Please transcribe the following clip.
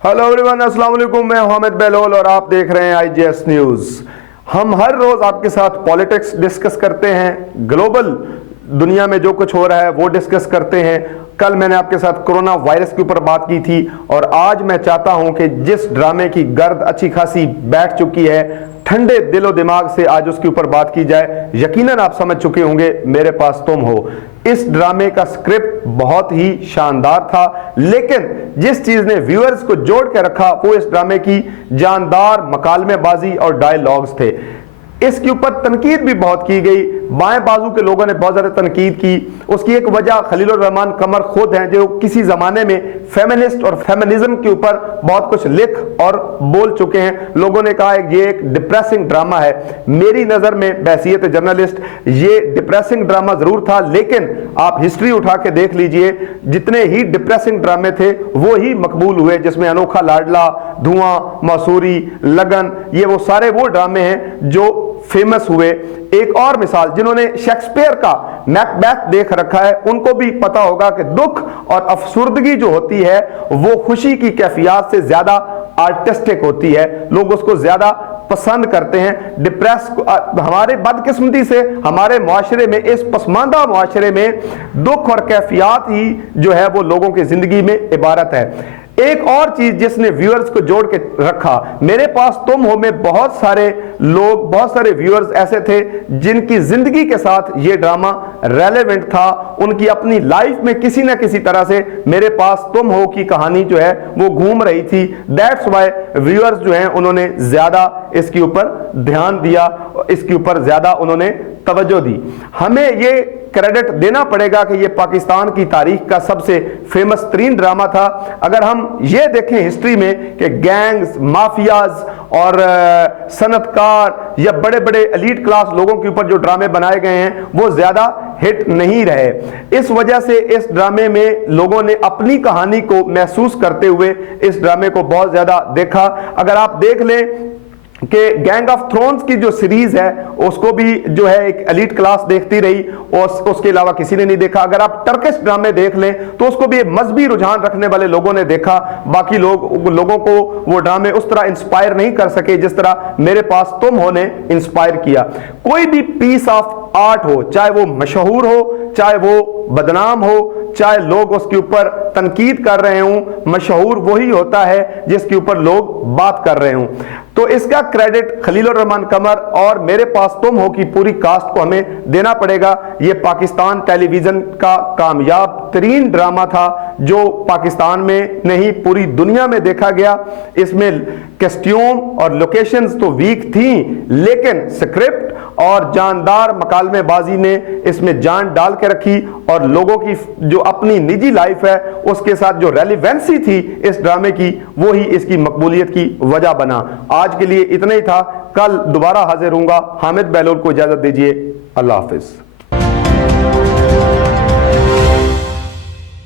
Hello everyone, अस्सलाम वालेकुम। मैं हामिद बेलोल और आप देख रहे हैं आईजीएस न्यूज़। हम हर रोज़ आपके साथ पॉलिटिक्स डिस्कस करते हैं, ग्लोबल दुनिया में जो कुछ हो रहा है वो डिस्कस करते हैं। कल मैंने आपके साथ कोरोना वायरस के ऊपर बात की थी और आज मैं चाहता हूं कि जिस ड्रामे की गर्द अच्छी खासी बैठ चुकी है, ठंडे दिलो दिमाग से आज उसके ऊपर बात की जाए। यकीनन आप समझ चुके होंगे, मेरे पास तुम हो। इस ड्रामे का स्क्रिप्ट बहुत ही शानदार था, लेकिन जिस चीज ने व्यूअर्स को जोड़ के रखा वो इस ड्रामे की जानदार मकालमेबाजी और डायलॉग्स थे। इसके ऊपर तनकीद भी बहुत की गई, बाएं बाजू के लोगों ने बहुत ज़्यादा तनकीद की। उसकी एक वजह खलील रहमान कमर खुद हैं, जो किसी ज़माने में फेमिनिस्ट और फेमिनिज्म के ऊपर बहुत कुछ लिख और बोल चुके हैं। लोगों ने कहा है ये एक डिप्रेसिंग ड्रामा है। मेरी नज़र में बहैसियत जर्नलिस्ट ये डिप्रेसिंग ड्रामा ज़रूर था, लेकिन आप हिस्ट्री उठा के देख लीजिए, जितने ही डिप्रेसिंग ड्रामे थे वो ही मकबूल हुए, जिसमें अनोखा लाडला, धुआं, मसूरी, लगन, ये वो सारे वो ड्रामे हैं जो फेमस हुए। एक और मिसाल, जिन्होंने शेक्सपियर का मैकबेथ देख रखा है उनको भी पता होगा कि दुख और अफसुर्दगी जो होती है वो खुशी की कैफियत से ज्यादा आर्टिस्टिक होती है। लोग उसको ज्यादा पसंद करते हैं। डिप्रेस हमारे बदकिस्मती से हमारे मुआशरे में, इस पसमानदा मुआशरे में दुख और कैफियत ही जो है वो लोगों की जिंदगी में इबारत है। एक और चीज जिसने व्यूअर्स को जोड़ के रखा, मेरे पास तुम हो में बहुत सारे लोग, बहुत सारे व्यूअर्स ऐसे थे जिनकी जिंदगी के साथ ये ड्रामा रेलेवेंट था। उनकी अपनी लाइफ में किसी ना किसी तरह से मेरे पास तुम हो की कहानी जो है वो घूम रही थी। दैट्स वाई व्यूअर्स जो हैं उन्होंने ज्यादा इसके ऊपर ध्यान दिया, इसके ऊपर ज्यादा उन्होंने तवज्जो दी। हमें ये क्रेडिट देना पड़ेगा कि ये पाकिस्तान की तारीख का सबसे फेमस तरीन ड्रामा था। अगर हम ये देखें हिस्ट्री में कि गैंग्स, माफियाज और सनतकार या बड़े बड़े एलीट क्लास लोगों के ऊपर जो ड्रामे बनाए गए हैं वो ज्यादा हिट नहीं रहे। इस वजह से इस ड्रामे में लोगों ने अपनी कहानी को महसूस करते हुए इस ड्रामे को बहुत ज्यादा देखा। अगर आप देख लें कि गैंग ऑफ थ्रोन्स की जो सीरीज है उसको भी जो है एक एलीट क्लास देखती रही और उसके अलावा किसी ने नहीं देखा। अगर आप टर्किश ड्रामे देख लें तो उसको भी मजहबी रुझान रखने वाले लोगों ने देखा। बाकी लोगों को वो ड्रामे उस तरह इंस्पायर नहीं कर सके जिस तरह मेरे पास तुम हो ने इंस्पायर किया। कोई भी पीस ऑफ आर्ट हो, चाहे वो मशहूर हो, चाहे वो बदनाम हो, चाहे लोग उसके ऊपर तनकीद कर रहे हों, मशहूर वही होता है जिसके ऊपर लोग बात कर रहे हों। तो इसका क्रेडिट खलील रहमान कमर और मेरे पास तुम हो की पूरी कास्ट को हमें देना पड़ेगा। ये पाकिस्तान टेलीविजन का कामयाब तरीन ड्रामा था जो पाकिस्तान में नहीं पूरी दुनिया में देखा गया। इसमें कस्ट्यूम और लोकेशंस तो वीक थी, लेकिन स्क्रिप्ट और जानदार मकालमेबाजी ने इसमें जान डाल के रखी और लोगों की जो अपनी निजी लाइफ है उसके साथ जो रेलिवेंसी थी इस ड्रामे की, वो ही इसकी मकबूलियत की वजह बना। आज के लिए इतना ही था, कल दोबारा हाजिर होऊंगा। हामिद बेलोल को इजाजत दीजिए। अल्लाह हाफिज।